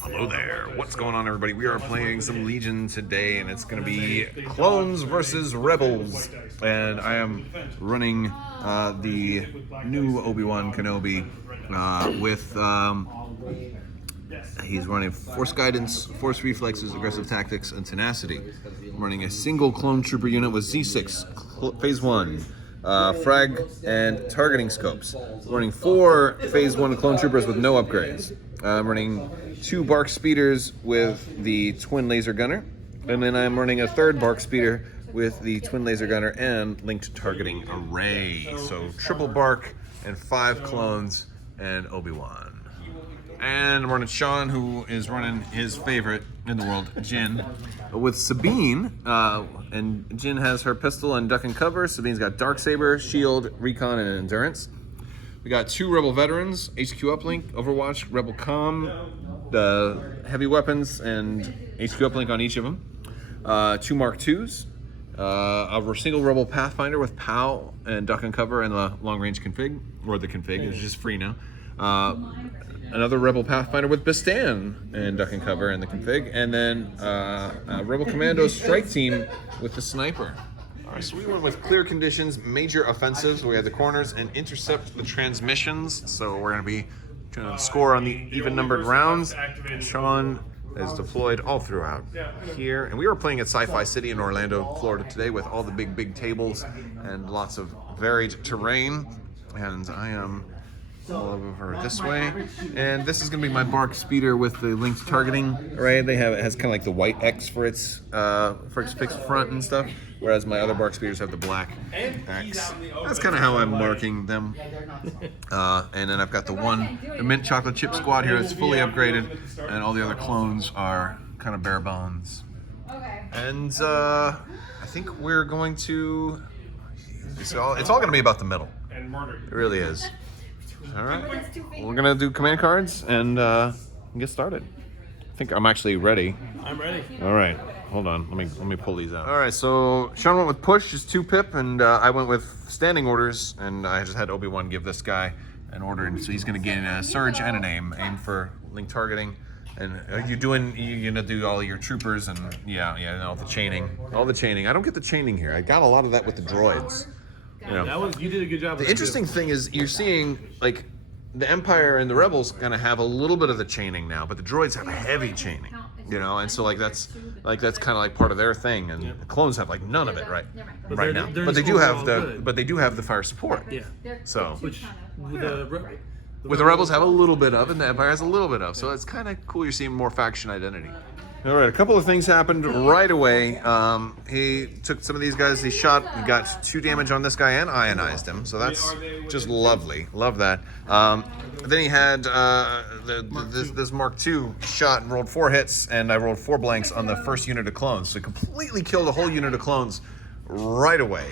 Hello there. What's going on, everybody? We are playing some Legion today, and it's going to be clones versus rebels. And I am running the new Obi Wan Kenobi with. He's running Force Guidance, Force Reflexes, Aggressive Tactics, and Tenacity. I'm running a single clone trooper unit with Z6, Phase 1, frag, and targeting scopes. I'm running 4 Phase 1 clone troopers with no upgrades. I'm running 2 BARC speeders with the twin laser gunner. And then I'm running a 3rd BARC speeder with the twin laser gunner and linked targeting array. So triple BARC and 5 clones and Obi Wan. And I'm running Sean, who is running his favorite in the world, Jyn, with Sabine. And Jyn has her pistol and duck and cover. Sabine's got Darksaber, Shield, Recon, and Endurance. We got 2 Rebel veterans, HQ uplink, Overwatch, Rebel comm, the heavy weapons, and HQ uplink on each of them. 2 Mark IIs. A single Rebel Pathfinder with POW and duck and cover and the long range config, or the config, it's just free now. Another Rebel Pathfinder with Bastan and duck and cover and the config, and then a Rebel Commando strike team with the sniper. All right, so we went with clear conditions, major offensives. We had the corners and intercept the transmissions. So we're going to be trying to score on the even-numbered rounds. Sean is deployed all throughout here, and we were playing at Sci-Fi City in Orlando, Florida today, with all the big tables and lots of varied terrain. And I am all over this way, and this is going to be my BARC speeder with the linked targeting array. It has kind of like the white X for its fixed front and stuff, whereas my other BARC speeders have the black X. That's kind of how I'm marking them. And then I've got the mint chocolate chip squad here that's fully upgraded, and all the other clones are kind of bare bones. And I think we're going to. It's all going to be about the middle. It really is. All right, we're gonna do command cards and get started. I think I'm actually ready. I'm ready. All right, hold on. Let me pull these out. All right, so Sean went with push, just 2 pip, and I went with standing orders, and I just had Obi Wan give this guy an order, and so he's gonna gain a surge and an aim for link targeting. And you're gonna do all your troopers and all the chaining. I don't get the chaining here. I got a lot of that with the droids. You know, you did a good job. The interesting thing is you're seeing like the Empire and the Rebels kind of have a little bit of the chaining now, but the droids have heavy chaining. You know, and so that's kind of like part of their thing, and the clones have like none of it right now. But they do have the fire support. Yeah. So which with the Rebels have a little bit of, and the Empire has a little bit of. So it's kind of cool. You're seeing more faction identity. All right, a couple of things happened right away. He took some of these guys, he shot, he got 2 damage on this guy and ionized him, so that's just lovely. Love that. Then he had this Mark II shot and rolled 4 hits, and I rolled 4 blanks on the first unit of clones. So he completely killed a whole unit of clones right away.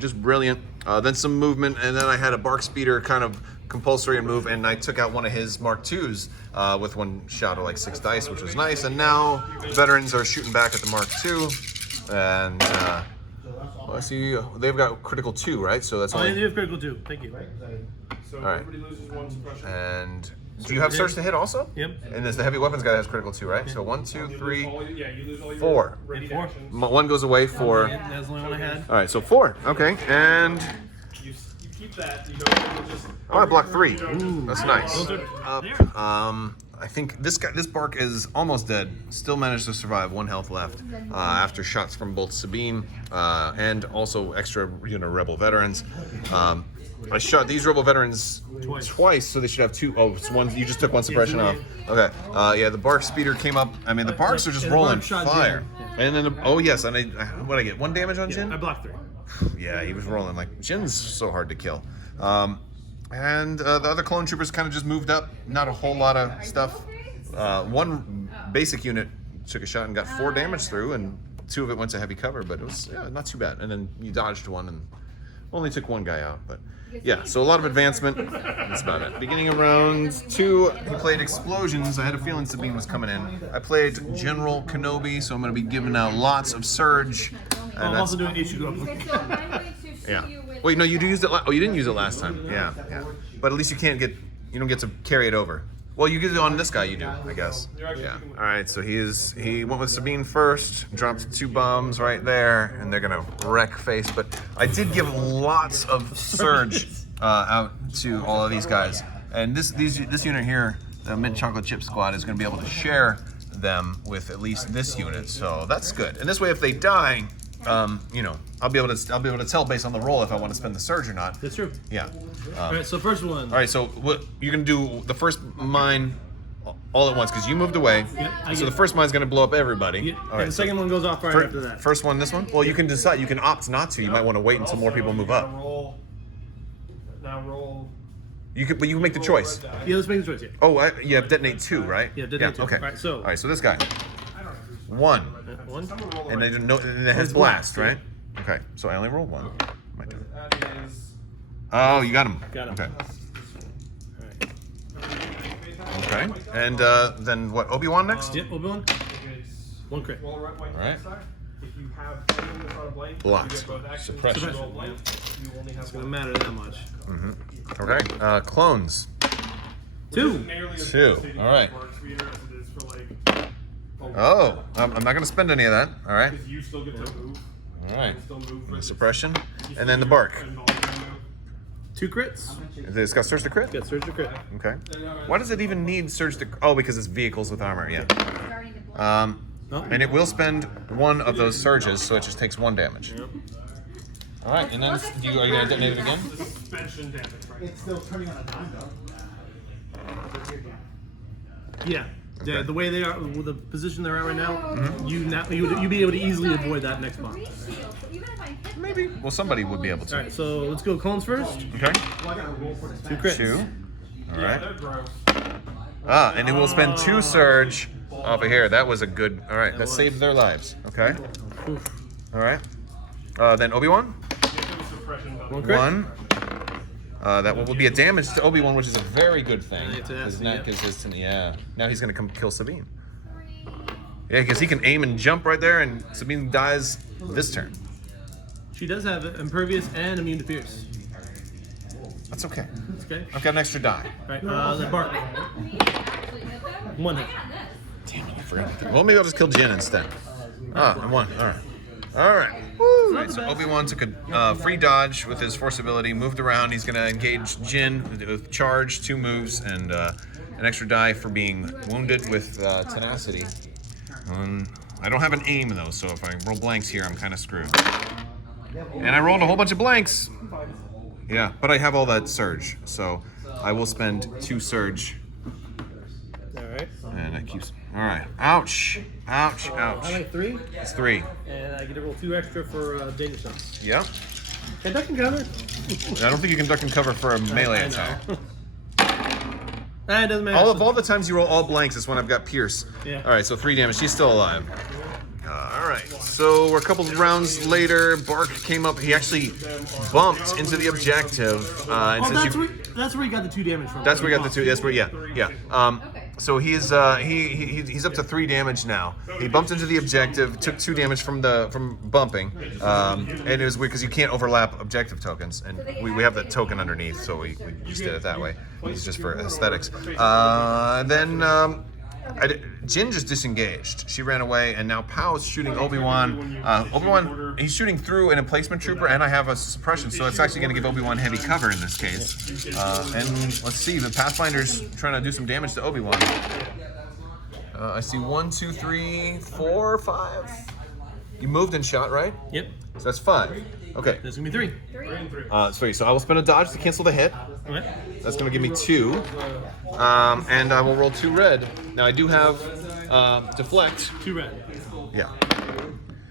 Just brilliant. Then some movement, and then I had a BARC speeder kind of compulsory move, and I took out one of his Mark IIs with 1 shot of like 6 dice, which was nice. And now veterans are shooting back at the Mark II, and I see they've got critical 2, right? So that's they have critical 2. Thank you. All right. And do you have search to hit also? Yep. And there's the heavy weapons guy that has critical 2, right? So 1, 2, 3, 4. 1 goes away for. That's the only one I had. All right, so 4. Okay, and. Oh, I blocked 3. Ooh, that's nice. I think this BARC is almost dead. Still managed to survive, 1 health left after shots from both Sabine and also extra Rebel veterans. I shot these Rebel veterans twice, so they should have 2. Oh, it's 1. You just took 1 suppression off. Okay. Yeah, the BARC speeder came up. I mean, the BARCs are just rolling fire. And then, oh yes, and what did I get? 1 damage on Jyn? I blocked 3. Yeah, he was rolling like Jyn's so hard to kill. And the other clone troopers kind of just moved up. Not a whole lot of stuff. 1 basic unit took a shot and got 4 damage through, and 2 of it went to heavy cover, but it was not too bad. And then you dodged 1 and only took 1 guy out. But yeah, so a lot of advancement. That's about it. Beginning of round 2, he played explosions. I had a feeling Sabine was coming in. I played General Kenobi, so I'm going to be giving out lots of surge. I'm also doing issue. Yeah. Wait, no, you used it. Oh, you didn't use it last time. Yeah. But at least you don't get to carry it over. Well, you get it on this guy, you do, I guess. Yeah. All right, so he went with Sabine first, dropped 2 bombs right there, and they're gonna wreck face. But I did give lots of surge out to all of these guys, and this unit here, the mint chocolate chip squad, is gonna be able to share them with at least this unit, so that's good. And this way, if they die, you know, I'll be able to tell based on the roll if I want to spend the surge or not. That's true. Yeah. All right, so first one. All right, so what you're gonna do the first mine all at once because you moved away. Yep, so the first mine's gonna blow up everybody. Yep. All right. And the second one goes off right after that. First one, this one. Well, you can decide. You can opt not to. You might want to wait until more people move up. Now roll. You could, but you can make the choice. Yeah, let's make the choice here. Oh, you have detonate 2, right? Yeah, detonate 2. Okay. All right, so this guy. 1. One. And they don't and it has blast, right? Okay. So I only rolled 1. My turn. Oh, you got him. Got him. Okay. All right. Okay. And then what? Obi Wan next? Yep, Obi Wan. 1 crit. All right. If you have anything in front of blank, Blocked. you get both actions. Suppression. If you roll blank, you only have It's gonna one. matter that much. Okay. Clones. 2. Nearly as 2. devastating All right. for Arc Speeder as it is for like. Oh, I'm not gonna spend any of that. All right. Because you still get to move. All right. Still move. The versus- suppression, and then the bark. and all you can move. 2 crits. It's got surge to crit. Got surge to crit. Okay. Why does it even need surge to? Oh, because it's vehicles with armor. Yeah. Oh. And it will spend 1 of those surges, so it just takes 1 damage. Yep. All right. And then are you gonna detonate it again? Suspension damage, right? It's still turning on a dime though. Yeah. Okay. The way they are, with the position they're at right now, you'd be able to easily avoid that next bomb. Maybe. Well, somebody would be able All to. right, so let's go clones first. Okay. 2 crits. 2. All right. They're gross. And it will spend 2 surge off of here. That was a good. All right. That saved their lives. Okay. Oof. All right. Then Obi Wan. Suppression bonus. 1 crit. 1. That will be a damage to Obi Wan, which is a very good thing. Yeah, His tenacity, neck yeah. is his. Yeah. Now he's gonna come kill Sabine. Yeah, because he can aim and jump right there, and Sabine dies this turn. She does have impervious and immune to pierce. That's okay. Okay. I've got an extra die. All right, the bark. 1 hit. Damn it, I forgot. Well, maybe I'll just kill Jyn instead. I'm 1. All right. All right. All right, so Obi-Wan took a free dodge with his force ability, moved around. He's going to engage Jyn with charge, 2 moves, and an extra die for being wounded with tenacity. I don't have an aim, though, so if I roll blanks here, I'm kind of screwed. And I rolled a whole bunch of blanks. Yeah, but I have all that surge, so I will spend 2 surge. All right. And I keep... All right. Ouch. Ouch. I Ouch. like 3, It's 3. and I get to roll 2 extra for danger shots. Yep. Can duck and cover? I don't think you can duck and cover for a melee attack. It doesn't matter. All the times you roll all blanks is when I've got Pierce. Yeah. All right, so 3 damage. She's still alive. All right. So we're a couple of rounds later. BARC came up. He actually bumped into the objective. And Oh, since that's where he got the 2 damage from. that's where we got the 2. That's where, yeah. So he's up to 3 damage now. He bumped into the objective, took 2 damage from bumping, and it was weird because you can't overlap objective tokens, and we have that token underneath, so we just did it that way. It's just for aesthetics. Jyn just disengaged. She ran away, and now Pow's shooting Obi-Wan. Obi-Wan, he's shooting through an emplacement trooper, and I have a suppression, so it's actually going to give Obi-Wan heavy cover in this case. And let's see, the Pathfinder's trying to do some damage to Obi-Wan. I see 1, 2, 3, 4, 5. You moved and shot, right? Yep. So that's 5. Okay. That's gonna be 3. Sweet. So I will spend a dodge to cancel the hit. Okay. That's going to give me 2. And I will roll 2 red. Now I do have deflect. 2 red. Yeah.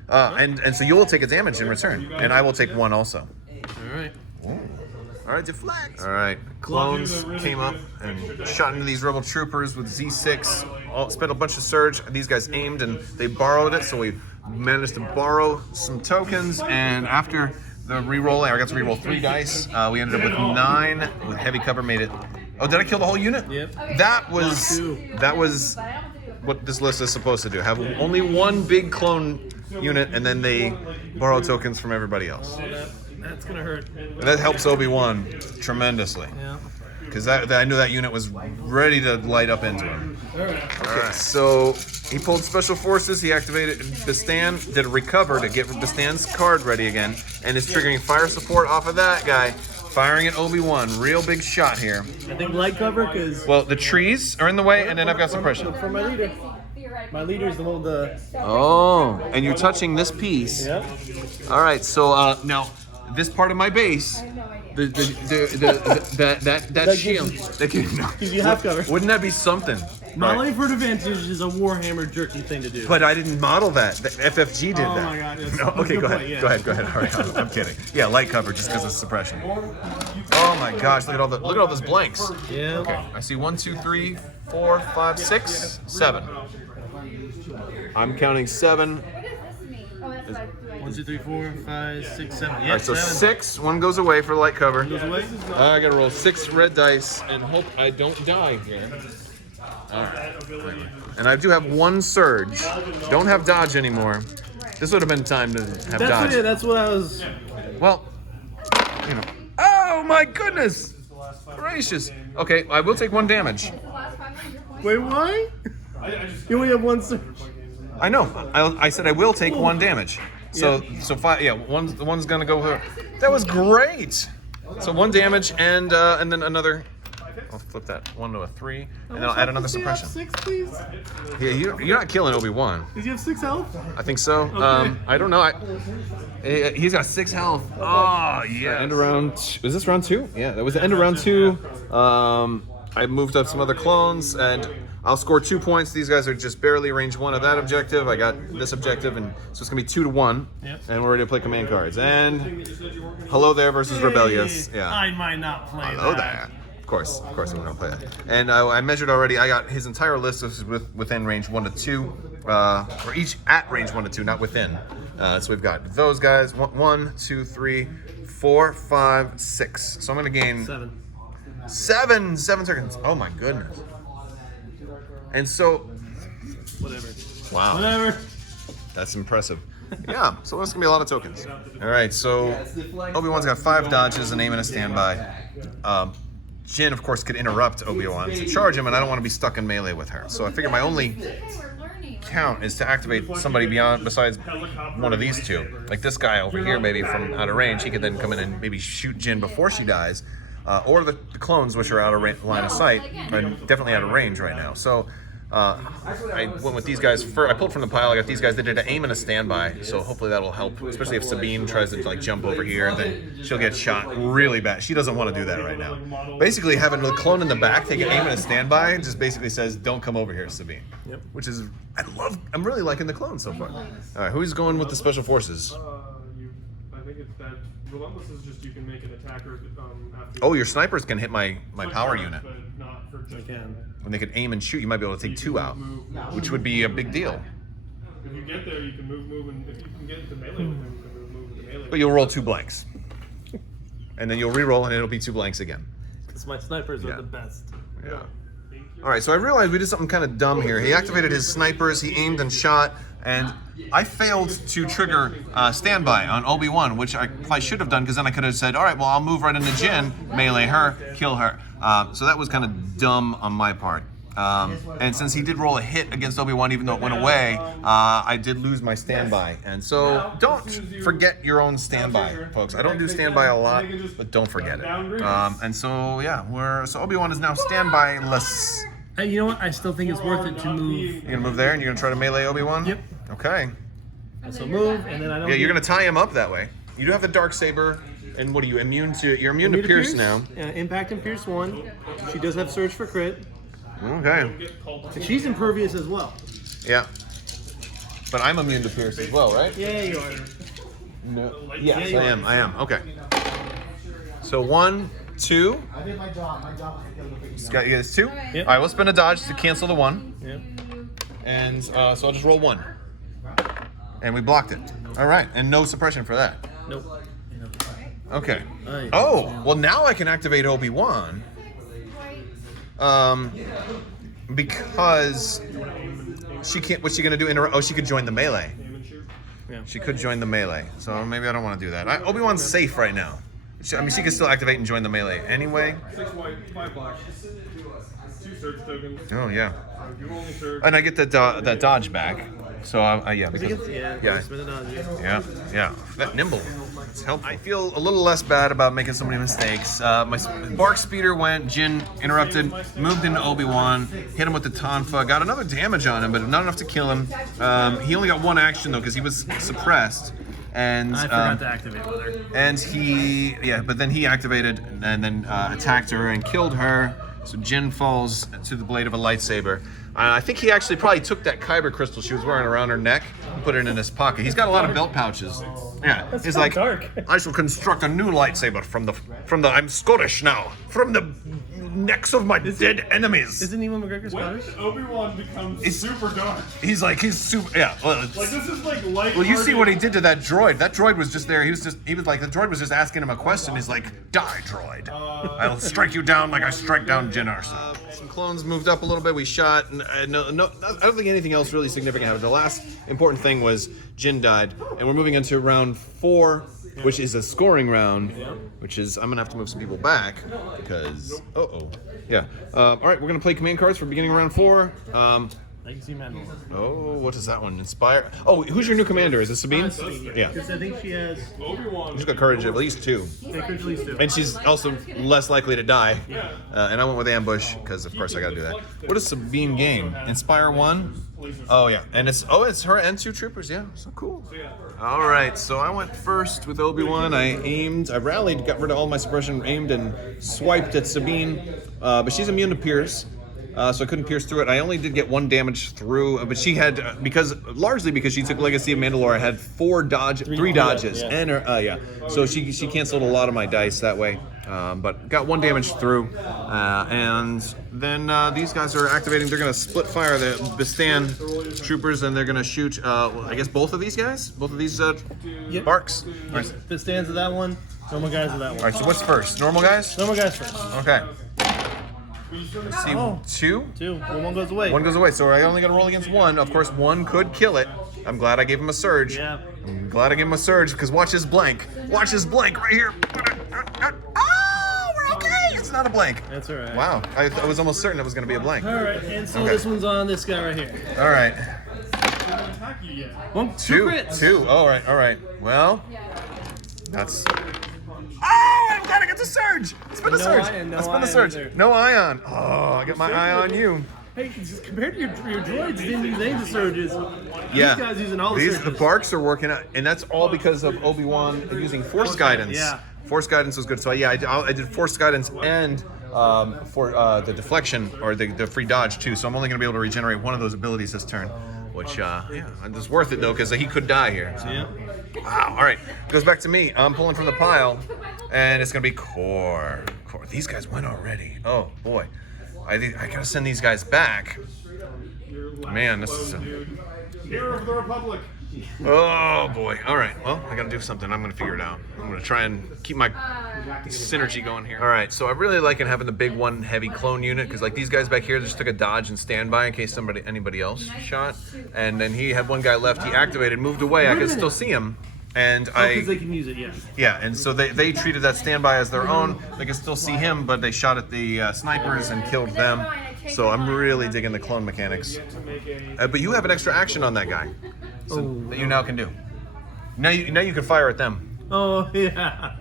And so you will take a damage in return, and I will take 1 also. All right. All right, deflect. All right, clones came up and shot into these rebel troopers with Z6. Spent a bunch of surge. These guys aimed and they borrowed it, so we managed to borrow some tokens. And after the rerolling, I got to reroll 3 dice. We ended up with 9 with heavy cover. Made it. Oh, did I kill the whole unit? Yep. That was what this list is supposed to do. Have only 1 big clone unit, and then they borrow tokens from everybody else. That's gonna hurt. And that helps Obi-Wan tremendously. Yeah. because I knew that unit was ready to light up into him. Okay, so he pulled Special Forces, he activated Bastan, did a recover to get Bastan's card ready again, and is triggering fire support off of that guy, firing at Obi Wan. Real big shot here. I think light cover because. Well, the trees are in the way, and then I've got suppression. For my leader. My leader is the little Oh, and you're touching this piece. Yep. All right, so now this part of my base, that shield, that Gives you half cover. Wouldn't that be something? Melee for advantage is a Warhammer jerky thing to do. But I didn't model that. The FFG did that. Oh my god. Yes. No, okay, Good go ahead. point, yeah. Go ahead. All right, I'm kidding. Yeah, light cover just because of suppression. Oh my gosh! Look at all those blanks. Yeah. Okay, I see 1, 2, 3, 4, 5, 6, 7. I'm counting 7. 1, 2, 3, 4, 5, 6, 7. All Yeah, right, so 7. 6. One goes away for light cover. Goes away. I gotta roll 6 red dice and hope I don't die here. All right. And I do have 1 surge. Don't have dodge anymore. This would have been time to have dodge. That's what I was. Well, you know. Oh my goodness! Gracious. Okay, I will take 1 damage. Wait, why? You only have 1 surge. I know. I said I will take 1 damage. So 5. Yeah, one's gonna go. That was great. So 1 damage and then another. I'll flip that 1 to a 3, and then I'll add another suppression. 6, please. Yeah, you're not killing Obi Wan. Does he have 6 health? I think so. Okay. I don't know. He's got 6 health. Oh yeah. End of round. Was this round 2? Yeah, that was the end of round 2. I moved up some other clones, and I'll score 2 points. These guys are just barely range 1 of that objective. I got this objective, and so it's gonna be 2 to 1. Yep. And we're ready to play command cards. And hello there versus Rebellious. Yeah. I might not play Hello that. there. Of course, I'm gonna play that. And I measured already. I got his entire list is within range 1 to 2, or each at range 1 to 2, not within. So we've got those guys. 1, 2, 3, 4, 5, 6. So I'm gonna gain 7 tokens. Oh my goodness. And so, Whatever. wow, Whatever. that's impressive. Yeah, so that's gonna be a lot of tokens. All right, so Obi-Wan's got 5 dodges, an aim, and a standby. Jyn, of course, could interrupt Obi-Wan to charge him, and I don't want to be stuck in melee with her. So I figure my only count is to activate somebody besides one of these 2. Like this guy over here, maybe from out of range, he could then come in and maybe shoot Jyn before she dies. Or the clones, which are out of line of sight, are definitely out of range right now. So I went with these guys first. I pulled from the pile. I got these guys. They did an aim and a standby, so hopefully that'll help. Especially if Sabine tries to like jump over here, then she'll get shot really bad. She doesn't want to do that right now. Basically, having the clone in the back take an aim and a standby just basically says, "Don't come over here, Sabine." Yep. Which is I'm really liking the clone so far. All right, who's going with the special forces? I think it's that Relentless is just you can make an attacker after. Oh, your snipers can hit my power unit. But not for just When they could aim and shoot, you might be able to take 2 out, which would be a big deal. If you get there, you can move, and if you can get into melee with him, you can move into melee. But you'll roll 2 blanks. And then you'll re-roll and it'll be 2 blanks again. Because my snipers are the best. Yeah. Alright, so I realized we did something kind of dumb here. He activated his snipers, he aimed and shot, and I failed to trigger standby on Obi Wan, which I should have done, because then I could have said, alright, well, I'll move right into Jyn, melee her, kill her. So that was kind of dumb on my part. And since he did roll a hit against Obi Wan, even though it went away, I did lose my standby. And so don't forget your own standby, folks. I don't do standby a lot, but don't forget it. And so yeah, so Obi Wan is now standby-less. Hey, you know what? I still think it's worth it to move. You're gonna move there, and you're gonna try to melee Obi Wan. Yep. Okay. So move, and then I don't. Yeah, you're gonna tie him up that way. You do have a dark saber. And what are you immune to? You're immune to Pierce now. Yeah, impact and Pierce 1. She does have Surge for crit. Okay. And she's impervious as well. Yeah. But I'm immune to Pierce as well, right? Yeah, you are. No. Yes, I am. Okay. So 1, 2. I did my job. Got you guys 2. Yep. All right, we'll spend a dodge to cancel the 1. Yep. And so I'll just roll 1. And we blocked it. All right, and no suppression for that. Nope. Okay. Nice. Oh, well now I can activate Obi Wan. Because she can't. What's she gonna do? Oh, she could join the melee. Yeah. She could join the melee. So maybe I don't want to do that. Obi Wan's safe right now. I mean, she can still activate and join the melee anyway. 6 white, 5 black. 2 surge tokens. Oh yeah. You only surge. And I get that dodge back. So yeah, because yeah, that nimble. It's helpful. I feel a little less bad about making so many mistakes. My BARC speeder went. Jyn interrupted, moved into Obi Wan, hit him with the Tonfa, got another damage on him, but not enough to kill him. He only got 1 action though because he was suppressed. And I forgot to activate with her. And but then he activated and then attacked her and killed her. So Jyn falls to the blade of a lightsaber. I think he actually probably took that kyber crystal she was wearing around her neck and put it in his pocket. He's got a lot of belt pouches. Yeah, That's he's kinda like, dark. I shall construct a new lightsaber from the I'm Scottish now, from the necks of my dead enemies. Isn't Ewan McGregor When Scottish? Obi-Wan becomes super dark. He's super. Yeah. Well, it's, Like, this is like light. well, you see what he did to that droid. That droid was just there. He was like, the droid was just asking him a question. He's like, die, droid. I'll strike you down like I strike down Jyn Erso. Some clones moved up a little bit. We shot. No, I don't think anything else really significant happened. The last important thing was Jyn died, and we're moving into round 4, which is a scoring round. Which is, I'm gonna have to move some people back because. Yeah. All right, we're gonna play command cards for beginning of round 4. Legacy of Mandalore. Oh, what is that one? Inspire. Oh, who's your new commander? Is it Sabine? Yeah. Because I think she has. Obi-Wan. She's got courage of at least 2. Take her at least 2. And she's also less likely to die. And I went with ambush because, of course, I got to do that. What does Sabine gain? Inspire 1. Oh yeah, and it's her and 2 troopers. Yeah, so cool. All right, so I went first with Obi Wan. I rallied, got rid of all my suppression, aimed and swiped at Sabine, but she's immune to pierce. So I couldn't pierce through it. I only did get 1 damage through, but she had largely because she took Legacy of Mandalore. I had 3 dodges, and her, so she canceled a lot of my dice that way. But got 1 damage through, and then these guys are activating. They're gonna split fire the Bistan troopers, and they're gonna shoot. I guess both of these guys, both of these BARCs. All right. The stands of that one, normal guys of that one. All right. So what's first? Normal guys. Normal guys first. Okay. Let's see, 2? 2. Well, 1 goes away. 1 goes away, so I only got to roll against 1. Of course, 1 could kill it. I'm glad I gave him a surge. Yeah. I'm glad I gave him a surge, because watch his blank. Watch his blank right here. Oh, we're okay. It's not a blank. That's all right. Wow. I was almost certain it was going to be a blank. All right, and so Okay. this one's on this guy right here. All right. Attack you yet. 1, 2 2. crits. 2. All right. Well, that's... Oh, I'm glad I got the surge. Spin the No surge. ion, no Spin the ion surge. either. No ion. Oh, I got my eye on you. Hey, compared to your droids, didn't use any of the surges. Yeah. These guys using all the The surges. BARCs are working out, and that's all because of Obi-Wan using Force Guidance. Yeah. Force Guidance was good. So I did Force Guidance and for the deflection or the free dodge too. So I'm only going to be able to regenerate 1 of those abilities this turn, which it's worth it though because he could die here. So. Yeah. Wow. All right, goes back to me. I'm pulling from the pile, and it's going to be core. These guys went already. Oh boy, I gotta send these guys back. Man, this is. Hero of the Republic. Oh boy. All right. Well, I gotta do something. I'm gonna figure it out. I'm gonna try and keep my synergy going here. All right. So I really like having the big 1 heavy clone unit because like these guys back here just took a dodge and standby in case anybody else shot. And then he had 1 guy left. He activated, moved away. I could still see him. And Because they can use it, yeah. yeah, and so they treated that standby as their own. They could still see him, but they shot at the snipers and killed them. So I'm really digging the clone mechanics. To make a. But you have an extra action on that guy, that you now can do. Now you can fire at them. Oh, yeah.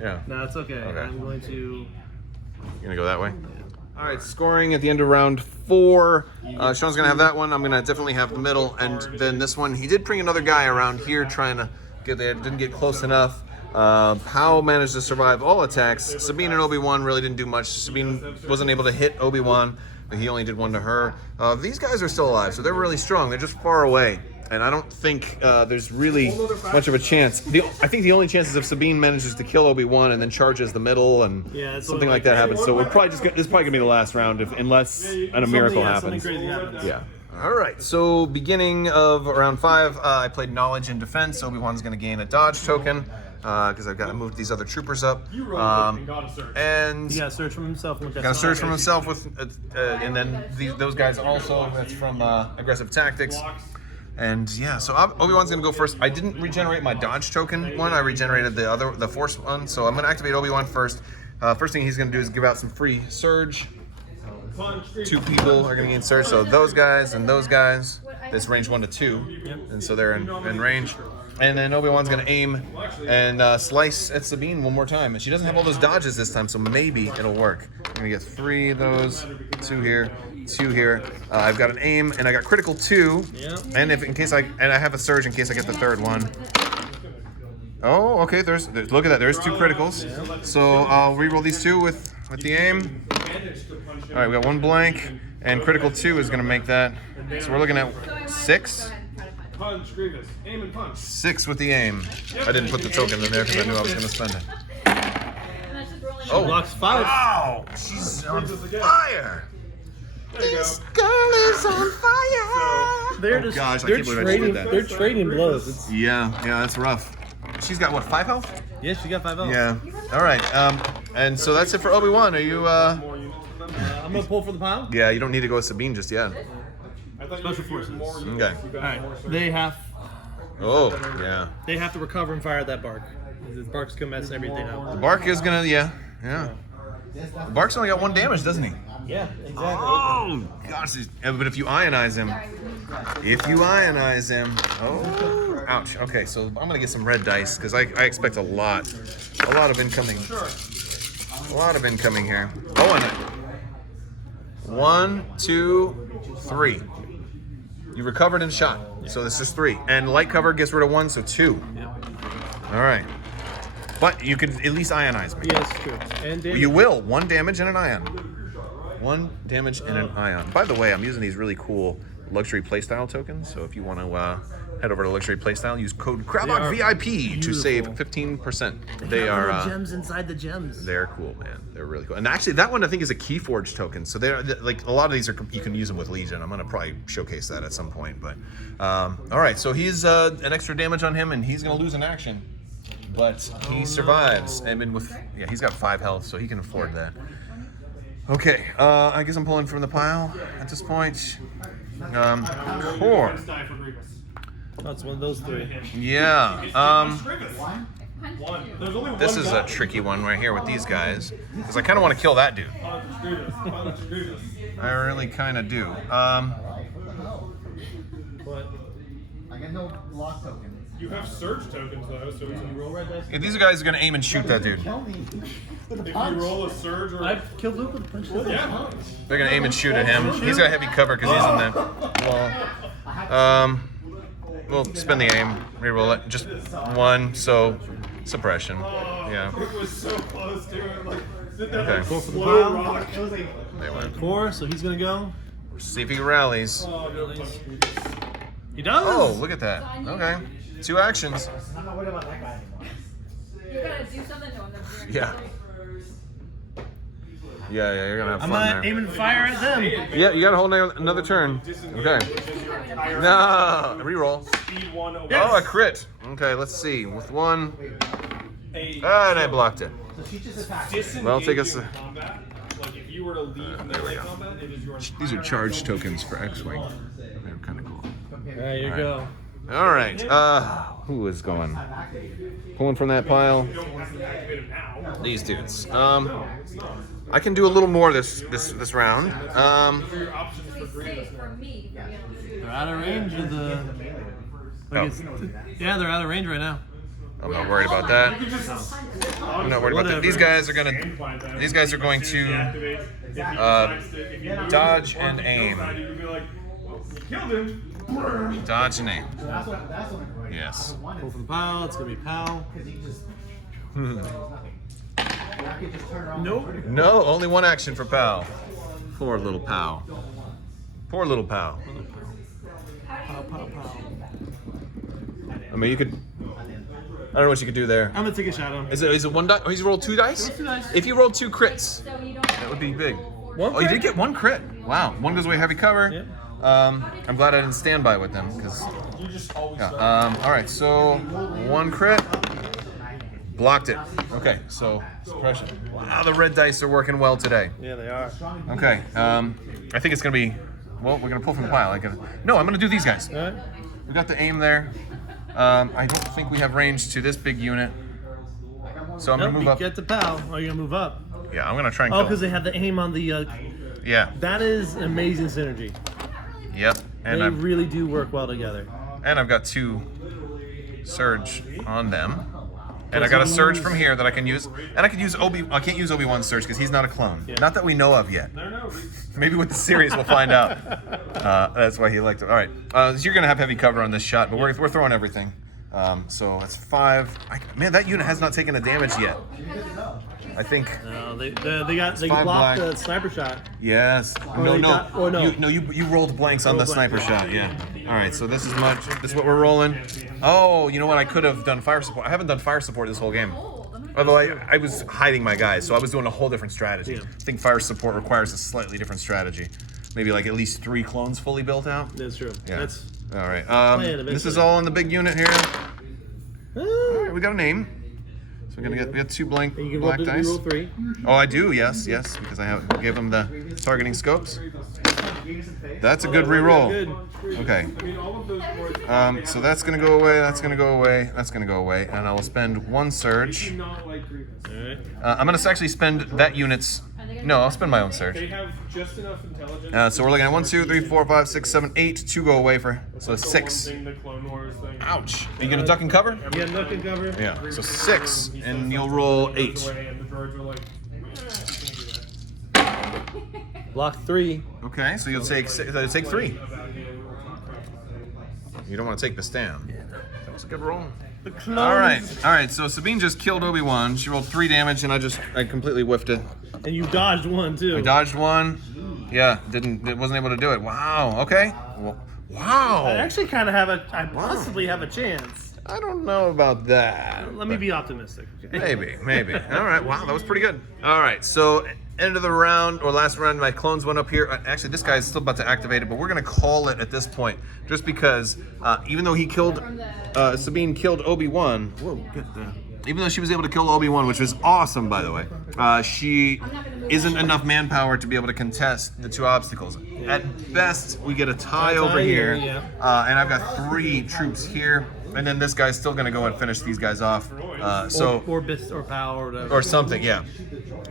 Yeah. No, it's okay. Okay. I'm going to... You gonna go that way? All right, scoring at the end of round 4. Sean's gonna have that one. I'm gonna definitely have the middle, and then this one. He did bring another guy around here trying to get there. Didn't get close enough. Pow managed to survive all attacks. Sabine and Obi-Wan really didn't do much. Sabine wasn't able to hit Obi-Wan, but he only did 1 to her. These guys are still alive, so they're really strong. They're just far away. And I don't think there's really much of a chance. I think the only chance is if Sabine manages to kill Obi-Wan and then charges the middle and something like that happens. So we're probably this is probably gonna be the last round unless a miracle happens. Something crazy happens. Yeah. All right. So beginning of round 5, I played Knowledge and Defense. Obi-Wan's gonna gain a dodge token because I've got to move these other troopers up. You rolled and got a search. And He got a search from himself. got a search from himself with, and then those guys also. That's from aggressive tactics. And yeah, so Obi-Wan's gonna go first. I didn't regenerate my dodge token one. I regenerated the force one. So I'm gonna activate Obi-Wan first. First thing he's gonna do is give out some free surge. 2 people are gonna gain surge. So those guys and those guys. This range 1 to 2, and so they're in range. And then Obi-Wan's gonna aim and slice at Sabine one more time. And she doesn't have all those dodges this time, so maybe it'll work. I'm gonna get 3 of those, 2 here, 2 here. I've got an aim, and I got critical 2. And if in case I have a surge in case I get the 3rd one. Oh, okay. There's look at that. There's 2 criticals. So I'll reroll these 2 with the aim. All right, we got 1 blank, and critical 2 is gonna make that. So we're looking at 6. Punch, Grievous. Aim and punch. 6 with the aim. I didn't put the token in there because I knew I was going to spend it. Oh, blocks 5. Wow, she's on fire. There you This go. girl is on fire. They're Oh just gosh, I they're can't believe I just trading. did that. They're trading blows. It's, Yeah, that's rough. She's got what, 5 health? yeah, she got 5 health. Yeah. All right. And so that's it for Obi-Wan. Are you? More units than them. I'm gonna pull for the pile. Yeah, you don't need to go with Sabine just yet. I thought Special you used forces. more units. Okay. You got All more right, surge. Oh, yeah. they have to recover and fire that bark. The bark's gonna mess everything up. BARC is gonna, yeah. BARC's only got 1 damage, doesn't he? Yeah, exactly. Oh gosh! But if you ionize him, oh, ouch. Okay, so I'm gonna get some red dice because I expect a lot of incoming, here. Oh, and 1, 2, 3. You recovered and shot, so this is 3. And light cover gets rid of 1, so 2. All right, but you can at least ionize me. Yes, true. And damage. You will. 1 damage and an ion. 1 damage and an ion. By the way, I'm using these really cool luxury playstyle tokens. So if you want to head over to luxury playstyle, use code Crabbok VIP to save 15%. They are gems inside the gems. they're cool, man. They're really cool. And actually, that one I think is a Keyforge token. So they're like a lot of these are you can use them with Legion. I'm gonna probably showcase that at some point. But all right, so he's an extra damage on him, and he's gonna lose an action. But he survives. I mean, he's got 5 health, so he can afford that. Okay, I guess I'm pulling from the pile at this point. Core. Die for Grievous. Oh, it's one of those 3. Yeah. Grievous. One. There's only one This is guy. a tricky one right here with these guys, because I kind of want to kill that dude. Punch, Grievous. Punch, Grievous. I really kind of do. What? I got no lock token. You have surge tokens though, so if you roll red dice. These guys are gonna aim and shoot that dude. Kill me with a If you punch. roll a surge or I've killed Luke with a punch. yeah. They're gonna aim and shoot at him. He's got heavy cover because he's in that wall. We'll spin the aim, reroll it. Just 1, so suppression. Yeah. It was so close to it. Like, did that Okay. like, Go for the slow pile. rock? It was like, They went. 4, so he's gonna go. See if he rallies. Oh, no, punch, Grievous. He does. Oh, look at that. Okay. 2 actions. I'm not worried about that guy anymore. You gotta do something to him. Yeah. Yeah, you're gonna have I'm fun gonna there. aim and fire at them. Yeah, you gotta hold another turn. Okay. No, reroll. Speed 1 over. Oh, a crit. Okay, let's see. With 1, A and I blocked it. So she just attacked. Well, take us- disengaging combat. Like if you were to leave melee combat, it is your. These are charge tokens for X-Wing. They're kind of cool. There you go. All right. Who is going? Pulling from that pile. You don't have to activate him now. These dudes. I can do a little more this round. Your options for Grievous. For me. They're out of range of the. Oh. Yeah, they're out of range right now. I'm not worried about that. I'm not worried about that. Whatever. These guys are going to dodge and aim. You'd be like, well, you killed him. Dodge and aim. That's what Yes. Pull from the pile. It's gonna be pal. because he just nothing. I could just turn around. Nope. No, only 1 action for Pal. Poor little Pal. Poor little Pal. Pow, pow, pow. I mean, you could. I don't know what you could do there. I'm gonna take a shot on him. Is it 1 die? Oh, he's rolled 2 dice? 2 dice. If you rolled 2 crits, So you don't. that would be big. One Oh, you crit? did get 1 crit. Wow. 1 goes away heavy cover. Yep. I'm glad I didn't stand by with them because. You just always Yeah. All right. So 1 crit. Blocked it. Okay. So suppression. Wow, the red dice are working well today. Yeah, they are. Okay. I think it's gonna be. Well, we're gonna pull from the pile. No, I'm gonna do these guys. All right. we got the aim there. I don't think we have range to this big unit. So I'm Nope, gonna move you up. get the POW. Oh, you're gonna move up. Yeah, I'm gonna try and Oh, kill because him. they have the aim on the. Yeah. That is amazing synergy. Yep. And They really do work well together. I've got 2 surge on them. And I got a surge from here that I can use. And I can use I can't use Obi Wan's surge because he's not a clone. Yeah. Not that we know of yet. Maybe with the series we'll find out. That's why he liked it. All right. So you're gonna have heavy cover on this shot, but we're throwing everything. So that's 5. Man, that unit has not taken a damage yet. I think. No, they blocked 5 black. the sniper shot. Yes. they got- oh, no. You rolled blanks on the Rolled sniper blanks. shot. Yeah. All right. So this is what we're rolling. Oh, you know what? I could have done fire support. I haven't done fire support this whole game. Although I was hiding my guys, so I was doing a whole different strategy. Yeah. I think fire support requires a slightly different strategy. Maybe like at least 3 clones fully built out. That's true. Yeah. That's. All right. Plan This is eventually. all in the big unit here. All Ah, right, we got a name. So we got 2 blank you can black roll, dice. roll 3. Oh, I do. Yes, because I gave him the targeting scopes. That's a good reroll. Good. Okay. I mean, all of those boards So that's gonna go away. That's gonna go away. That's gonna go away. And I will spend 1 surge. do not like Grievous. Alright. I'm gonna actually spend that unit's. No, I'll spend my own They surge. have just enough intelligence. So we're looking at 1, 2, 3, 4, 5, 6, 7, 8. 2 go away for so That's the 6. one thing the Clone Wars thing. Ouch. Are you gonna duck and cover? Yeah, nook and cover. Yeah. So 6, and you'll roll 8. Away, and the droids were like, can't do that. Block 3. Okay, so you'll take 3. About him, we were talking about. You don't want to take this down. That was a good roll. The clone. All right. So Sabine just killed Obi Wan. She rolled 3 damage, and I completely whiffed it. And you dodged one too. I dodged 1. Yeah, wasn't able to do it. Wow. Okay. Well, wow. I actually kind of I possibly have a chance. I don't know about that. Let me be optimistic. Okay? Maybe. All right. Wow, that was pretty good. All right. So end of the round or last round, my clones went up here. Actually, this guy's still about to activate it, but we're gonna call it at this point, just because even though he killed Sabine killed Obi Wan. Whoa. Get that. Even though she was able to kill Obi Wan, which was awesome, by the way, she isn't enough manpower to be able to contest the 2 obstacles. At best, we get a tie over here, yeah. and I've got 3 troops here, and then this guy's still gonna go and finish these guys off. Or Bist or Pow or whatever. Or something, yeah.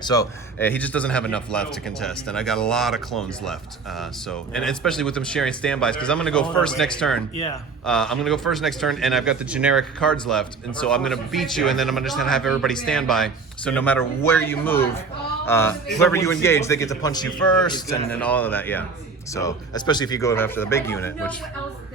So he just doesn't have enough left to contest, and I got a lot of clones left. And especially with them sharing standbys, because I'm gonna go first next turn. Yeah. I'm gonna go first next turn, and I've got the generic cards left, and so I'm gonna beat you, and then I'm just gonna have everybody stand by. So no matter where you move, whoever you engage, they get to punch you first, and all of that. Yeah. So especially if you go after the big unit, which,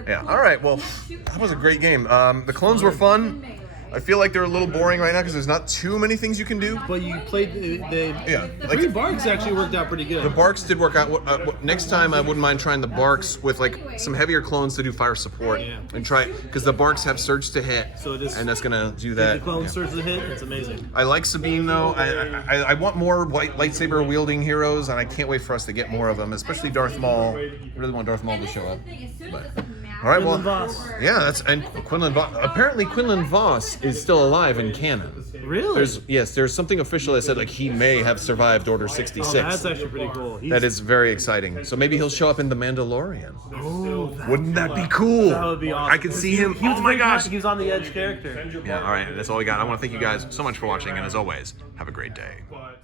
yeah. All right. Well, that was a great game. The clones were fun. I feel like they're a little boring right now because there's not too many things you can do. But you played the Yeah, the like- 3 barks actually worked out pretty good. The BARCs did work out. Next time, I wouldn't mind trying the BARCs with like some heavier clones to do fire support and try because the BARCs have surge to hit, So it is- and that's gonna do that. the clone yeah. surge the hit. It's amazing. I like Sabine though. I want more lightsaber wielding heroes, and I can't wait for us to get more of them, especially Darth Maul. I really want Darth Maul to show up. All right, well, Quinlan Voss. yeah, that's and Quinlan Voss. Apparently, Quinlan Voss is still alive in canon. Really? There's something official that said like he may have survived Order 66. Oh, that's actually pretty cool. That is very exciting. So maybe he'll show up in The Mandalorian. Oh, Wouldn't that be cool? that would be awesome. I could see him. He was Oh my very gosh. classic. He was on the edge character. Yeah, all right. That's all we got. I want to thank you guys so much for watching. And as always, have a great day. But